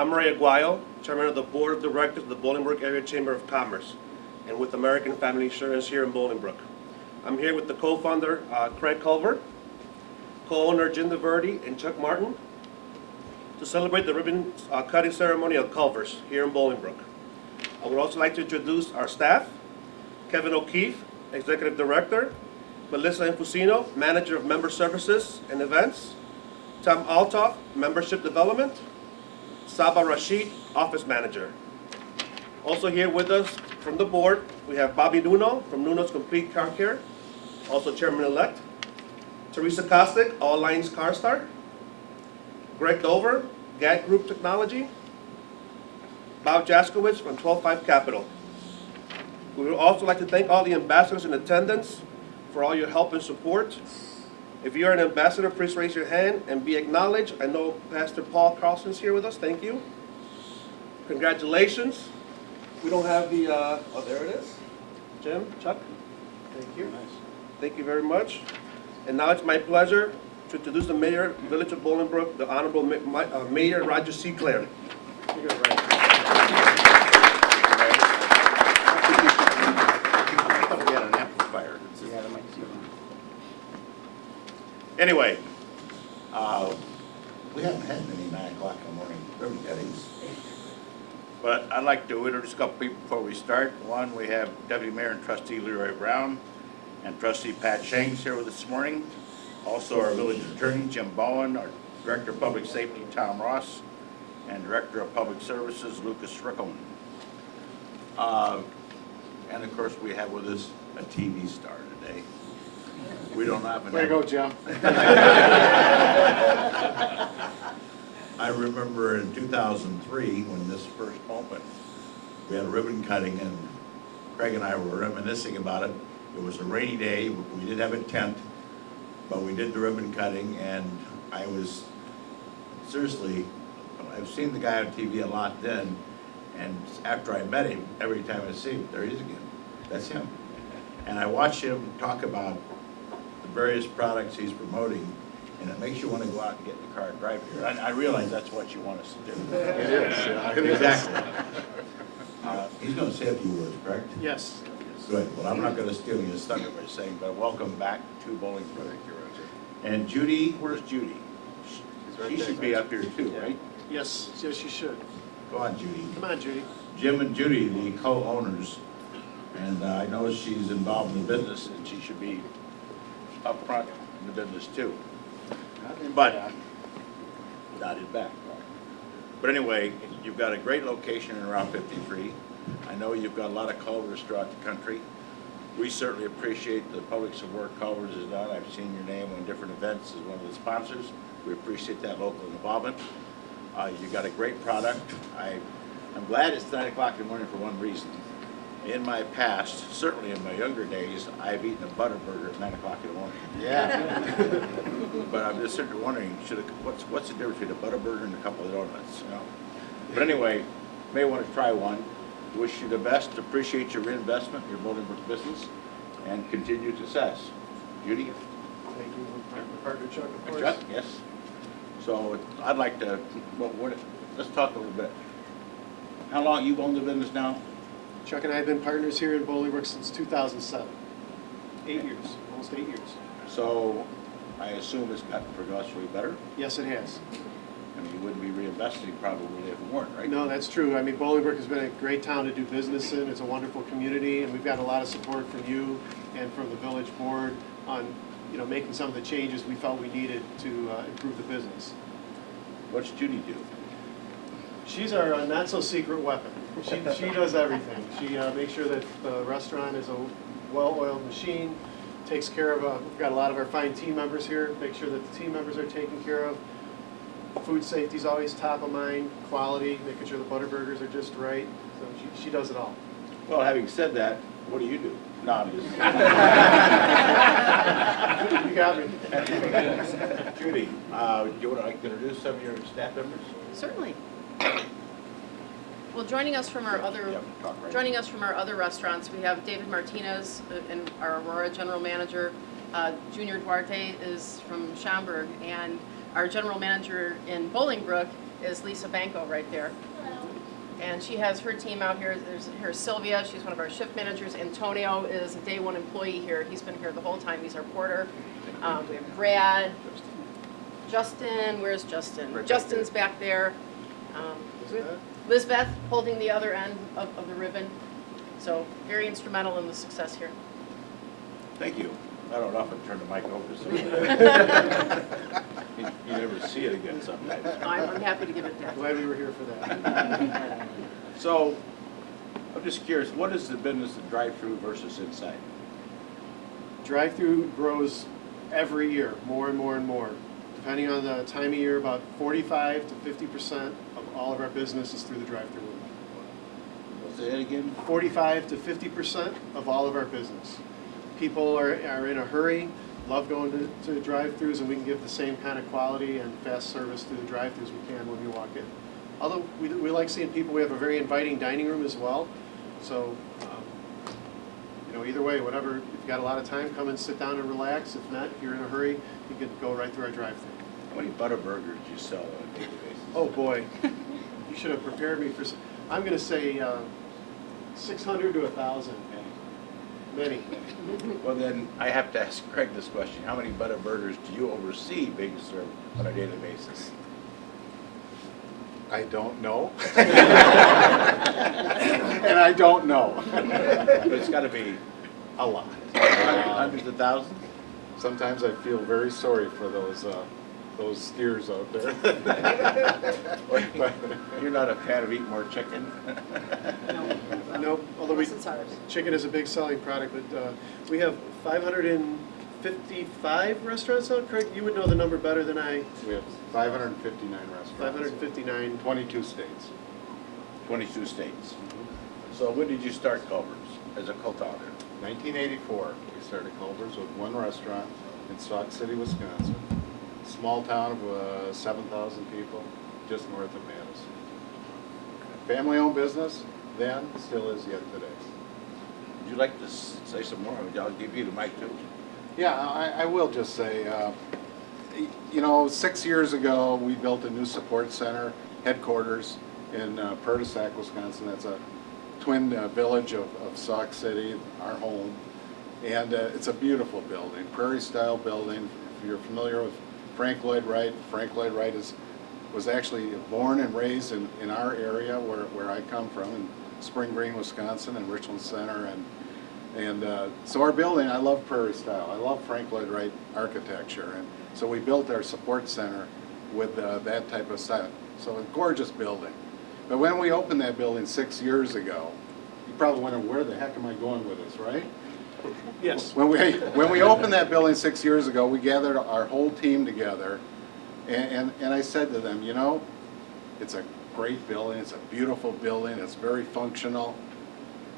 I'm Ray Aguayo, Chairman of the Board of Directors of the Bolingbrook Area Chamber of Commerce and with American Family Insurance here in Bolingbrook. I'm here with the co-founder, Craig Culver, co-owner Jim DeVerde and Chuck Martin to celebrate the ribbon cutting ceremony of Culver's here in Bolingbrook. I would also like to introduce our staff, Kevin O'Keefe, Executive Director, Melissa Infusino, Manager of Member Services and Events, Tom Altoff, Membership Development, Saba Rashid, Office Manager. Also here with us from the board, we have Bobby Nuno from Nuno's Complete Car Care, also Chairman-elect, Teresa Kostick, All Lines Car Star, Greg Dover, GAT Group Technology, Bob Jaskowitz from 12-5 Capital. We would also like to thank all the ambassadors in attendance for all your help and support. If you're an ambassador, please raise your hand and be acknowledged. I know Pastor Paul Carlson's here with us. Thank you. Congratulations. We don't have the, oh, there it is. Jim, Chuck, thank you. Nice. Thank you very much. And now it's my pleasure to introduce the Mayor, Village of Bolingbrook, the Honorable Mayor Roger C. Clare. Anyway, we haven't had many 9 o'clock in the morning ribbon cuttings. But I'd like to introduce a couple people before we start. One, we have Deputy Mayor and Trustee Leroy Brown and Trustee Pat Shanks here with us this morning. Also our village attorney, Jim Bowen, our Director of Public Safety, Tom Ross, and Director of Public Services, Lucas Rickelman. And of course, we have with us a TV star today. We don't have an... Way to go, Jim. I remember in 2003, when this first opened, we had a ribbon cutting, and Craig and I were reminiscing about it. It was a rainy day. We did have a tent, but we did the ribbon cutting, and I was, seriously, I've seen the guy on TV a lot then, and after I met him, every time I see him, there he is again. That's him. And I watch him talk about the various products he's promoting, and it makes you want to go out and get in the car and drive here. I realize that's what you want us to do. It is. Exactly. He's going to say a few words, correct? Yes. Good. Well, I'm not going to steal his thunder by saying, but welcome back to Bolingbrook. Thank you, Roger. And Judy, where's Judy? She should be up here too, right? Yes, yes, you should. Go on, Judy. Come on, Judy. Jim and Judy, the co-owners, and I know she's involved in the business, and she should be up front in the business too. But not in back. But anyway, you've got a great location in Route 53. I know you've got a lot of Culvers throughout the country. We certainly appreciate the public support Culvers has done. I've seen your name on different events as one of the sponsors. We appreciate that local involvement. You've got a great product. I'm glad it's 9 o'clock in the morning for one reason. In my past, certainly in my younger days, I've eaten a butter burger at 9 o'clock in the morning. Yeah. But I'm just sort of wondering, what's the difference between a butter burger and a couple of donuts, you know? But anyway, you may want to try one. Wish you the best. Appreciate your reinvestment in your Bolingbrook business and continued success. Judy? Thank you. My partner Chuck, of course. Chuck? Yes. So I'd like to, let's talk a little bit. How long you've owned the business now? Chuck and I have been partners here in Bolingbrook since 2007. 8 years, almost 8 years. So I assume it's gotten progressively better? Yes, it has. I mean, you wouldn't be reinvesting probably if it weren't, right? No, that's true. I mean, Bolingbrook has been a great town to do business in. It's a wonderful community, and we've got a lot of support from you and from the village board on, making some of the changes we felt we needed to improve the business. What's Judy do? She's our not-so-secret weapon. She does everything. She makes sure that the restaurant is a well-oiled machine, takes care of, we've got a lot of our fine team members here, make sure that the team members are taken care of. Food safety is always top of mind, quality, making sure the butter burgers are just right. So she does it all. Well, having said that, what do you do? No, I'm just You got me. Judy, you would like to introduce some of your staff members? Certainly. Well, joining us from our other restaurants, we have David Martinez, and our Aurora general manager. Junior Duarte is from Schaumburg, and our general manager in Bolingbrook is Lisa Banco right there. And she has her team out here. Here's Sylvia, she's one of our shift managers. Antonio is a day one employee here. He's been here the whole time. He's our porter. We have Brad, Justin, where's Justin? Justin's back there. Lisbeth holding the other end of the ribbon. So very instrumental in the success here. Thank you. I don't often turn the mic over, so you never see it again sometimes. I'm happy to give it back. Glad we were here for that. So, I'm just curious, what is the business of drive-through versus inside? Drive-through grows every year, more and more and more. Depending on the time of year, about 45 to 50% of all of our business is through the drive-through window. Say that again? 45 to 50% of all of our business. People are in a hurry, love going to drive-throughs, and we can give the same kind of quality and fast service through the drive-throughs we can when you walk in. Although we like seeing people, we have a very inviting dining room as well. So, either way, whatever, if you've got a lot of time, come and sit down and relax. If not, if you're in a hurry, you can go right through our drive-through. How many butter burgers do you sell on a daily basis? Oh, boy. You should have prepared me for, I'm going to say 600 to 1,000. Many. Well, then, I have to ask Craig this question. How many butter burgers do you oversee being served on a daily basis? I don't know. And I don't know. But it's got to be A lot. hundreds of thousands? Sometimes I feel very sorry for those steers out there. You're not a fan of eating more chicken? No, although Unless it's ours. chicken is a big selling product, but we have 555 restaurants out. Craig, you would know the number better than I. We have 559 restaurants. 559. 22 states. 22 states. So when did you start Culver's as a co-founder? 1984, we started Culver's with one restaurant in Sauk City, Wisconsin. Small town of 7,000 people, just north of Madison. Family-owned business, then, still is yet today. Would you like to say some more? I'll give you the mic too. Yeah, I will just say, 6 years ago, we built a new support center, headquarters in Perdisac, Wisconsin. That's a twin village of Sauk City, our home. And it's a beautiful building, prairie-style building. If you're familiar with Frank Lloyd Wright was actually born and raised in our area where I come from, in Spring Green, Wisconsin, and Richland Center. And so our building, I love prairie style. I love Frank Lloyd Wright architecture. And so we built our support center with that type of style. So a gorgeous building. But when we opened that building 6 years ago, you probably wonder, where the heck am I going with this, right? Yes. When we opened that building 6 years ago, we gathered our whole team together, and I said to them, it's a great building, it's a beautiful building, it's very functional,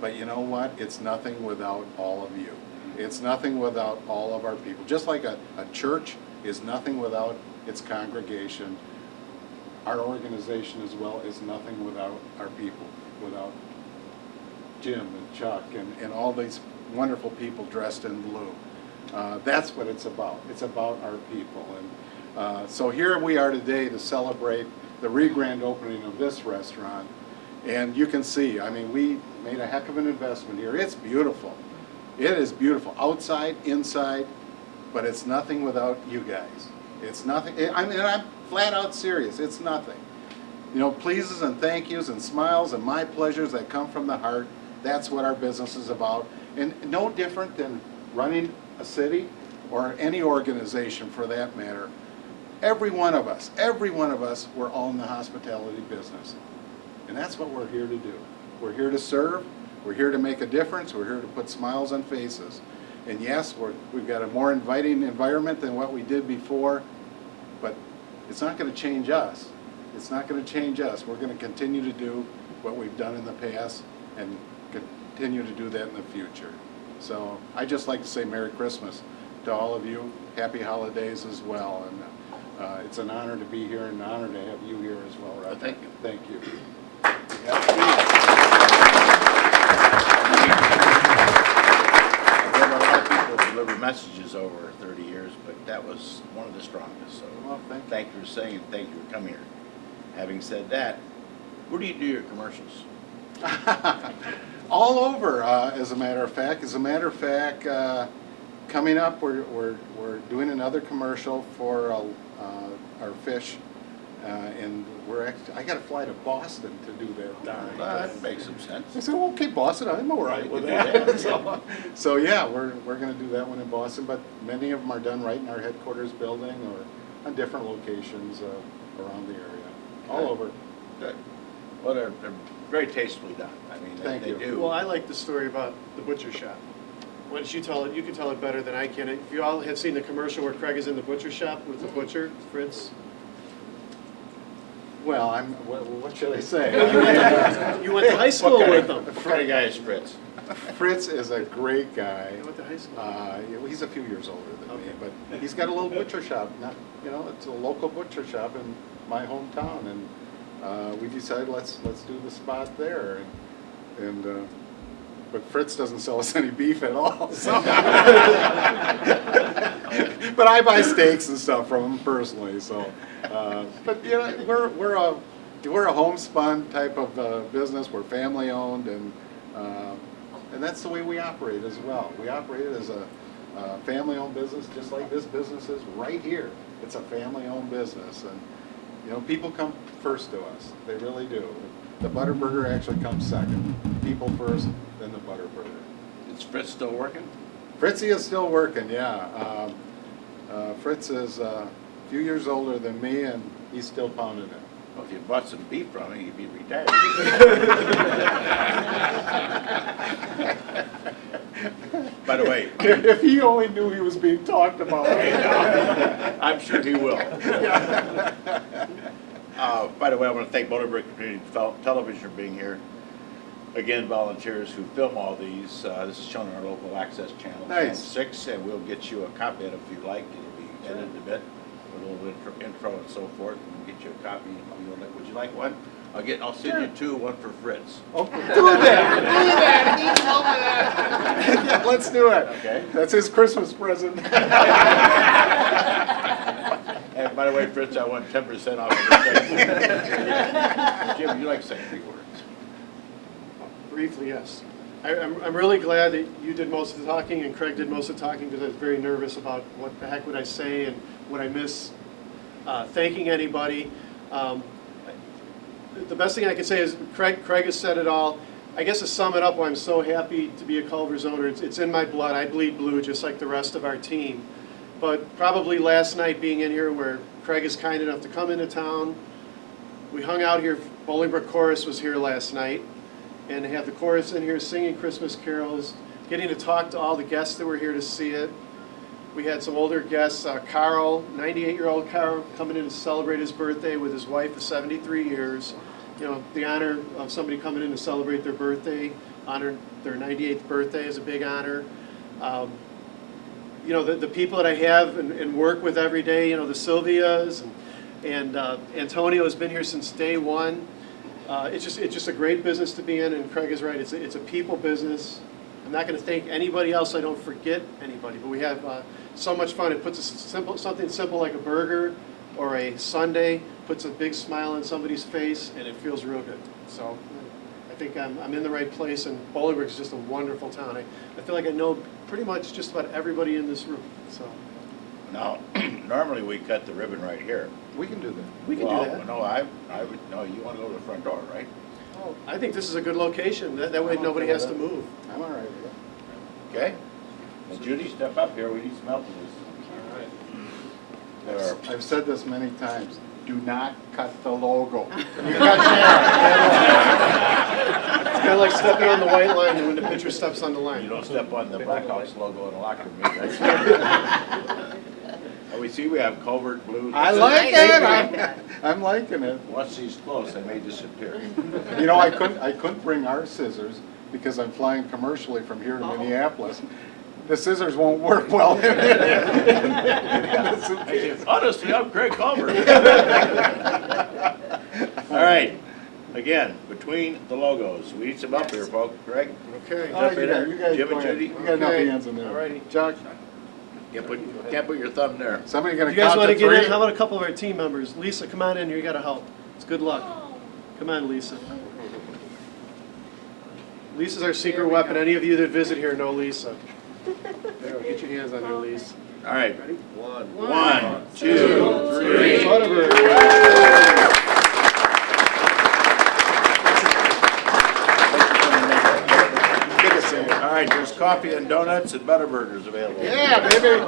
but you know what? It's nothing without all of you. It's nothing without all of our people. Just like a church is nothing without its congregation, our organization as well is nothing without our people, without Jim and Chuck and all these wonderful people dressed in blue. That's what it's about. It's about our people. And so here we are today to celebrate the re-grand opening of this restaurant. And you can see, we made a heck of an investment here. It's beautiful. It is beautiful, outside, inside, but it's nothing without you guys. It's nothing, I'm flat out serious, it's nothing. Pleases and thank yous and smiles and my pleasures that come from the heart, that's what our business is about. And no different than running a city or any organization for that matter. Every one of us, we're all in the hospitality business. And that's what we're here to do. We're here to serve, we're here to make a difference, we're here to put smiles on faces. And yes, we've got a more inviting environment than what we did before, but it's not going to change us. It's not going to change us. We're going to continue to do what we've done in the past and continue to do that in the future. So I'd just like to say Merry Christmas to all of you. Happy holidays as well. And it's an honor to be here and an honor to have you here as well, Roger. Thank you. Thank you. I've had a lot of people deliver messages over 30 years, but that was one of the strongest. So Well, thank you. thank you for saying, thank you for coming here. Having said that, where do you do your commercials? All over, as a matter of fact. As a matter of fact, coming up, we're doing another commercial for our fish, and I got to fly to Boston to do that. That makes some sense. I said, well, okay, Boston, I'm all right with that. So yeah, we're going to do that one in Boston, but many of them are done right in our headquarters building or on different locations around the area, all over. Good. Well, they're very tastefully done. I mean, Thank they you. do. Well, I like the story about the butcher shop. Why don't you tell it? You can tell it better than I can. If you all have seen the commercial where Craig is in the butcher shop with the butcher, Fritz. Well, what should I say? You went to high school with him. What kind of guy is Fritz? Fritz is a great guy. You went to high school. He's a few years older than me, Okay. but he's got a little butcher shop. It's a local butcher shop in my hometown, and we decided let's do the spot there, but Fritz doesn't sell us any beef at all. So. But I buy steaks and stuff from him personally. So, but we're a homespun type of business. We're family owned, and that's the way we operate as well. We operate as a family owned business, just like this business is right here. It's a family owned business, and people come first to us. They really do. The Butterburger actually comes second. People first, then the Butterburger. Is Fritz still working? Fritzy is still working, yeah. Fritz is a few years older than me, and he's still pounding it. Well, if you bought some beef from him, you'd be retired. By the way, If he only knew he was being talked about. I'm sure he will. By the way, I want to thank Bolingbrook Community Television for being here. Again, volunteers who film all these. This is shown on our local access channel, Nice. Channel 6, and we'll get you a copy of it if you like. It'll be edited a bit, with a little intro and so forth, and we'll get you a copy. Would you like one? I'll send you two, one for Fritz. Oh, do that! He told me that! Yeah, let's do it. Okay. That's his Christmas present. And by the way, Fritz, I want 10% off of this. Jim, would you like to say a few words? Briefly, yes. I'm really glad that you did most of the talking and Craig did most of the talking, because I was very nervous about what the heck would I say and would I miss thanking anybody. The best thing I can say is Craig has said it all. I guess to sum it up, why I'm so happy to be a Culver's owner, it's in my blood. I bleed blue just like the rest of our team. But probably last night being in here where Craig is kind enough to come into town, we hung out here. Bolingbrook Chorus was here last night, and to have the chorus in here singing Christmas carols, getting to talk to all the guests that were here to see it. We had some older guests, Carl, 98-year-old Carl, coming in to celebrate his birthday with his wife of 73 years. The honor of somebody coming in to celebrate their birthday, honor their 98th birthday is a big honor. The people that I have and work with every day, the Sylvias and Antonio has been here since day one. It's just a great business to be in, and Craig is right. It's a people business. I'm not going to thank anybody else. So I don't forget anybody, but we have so much fun. It puts something simple like a burger or a sundae, puts a big smile on somebody's face, and it feels real good. So I think I'm in the right place, and Bolingbrook is just a wonderful town. I feel like I know pretty much just about everybody in this room. So Now, normally we cut the ribbon right here. We can do that. we can do that. No, you want to go to the front door, right? I think this is a good location. That way nobody has to move. I'm all right with that. Okay? And Judy, step up here, we need some help with this. I've said this many times. Do not cut the logo. It's kind of like stepping on the white line when the pitcher steps on the You line. don't step on the Black Hawks logo in the locker room, right? We see we have Culver blue. I like it. I'm liking it. Once these close, they may disappear. I couldn't bring our scissors because I'm flying commercially from here to Minneapolis. The scissors won't work well. Honestly, I'm Craig Culver. All right. Again, between the logos, we need some help here, folks. Greg? Okay. All right, in there. you guys Jim go and ahead. Judy? You got enough Okay. hands in there. All righty. Chuck, Can't put your thumb there. somebody You gonna guys count want to to get three? in? How about a couple of our team members? Lisa, come on in here. You got to help. It's good luck. Come on, Lisa. Lisa's our secret weapon. Any of you that visit here know Lisa. There, get your hands on her, Lisa. All right, Ready? 1, 2, 3. Whatever. All right, there's coffee and donuts and Butterburgers available. Yeah, baby.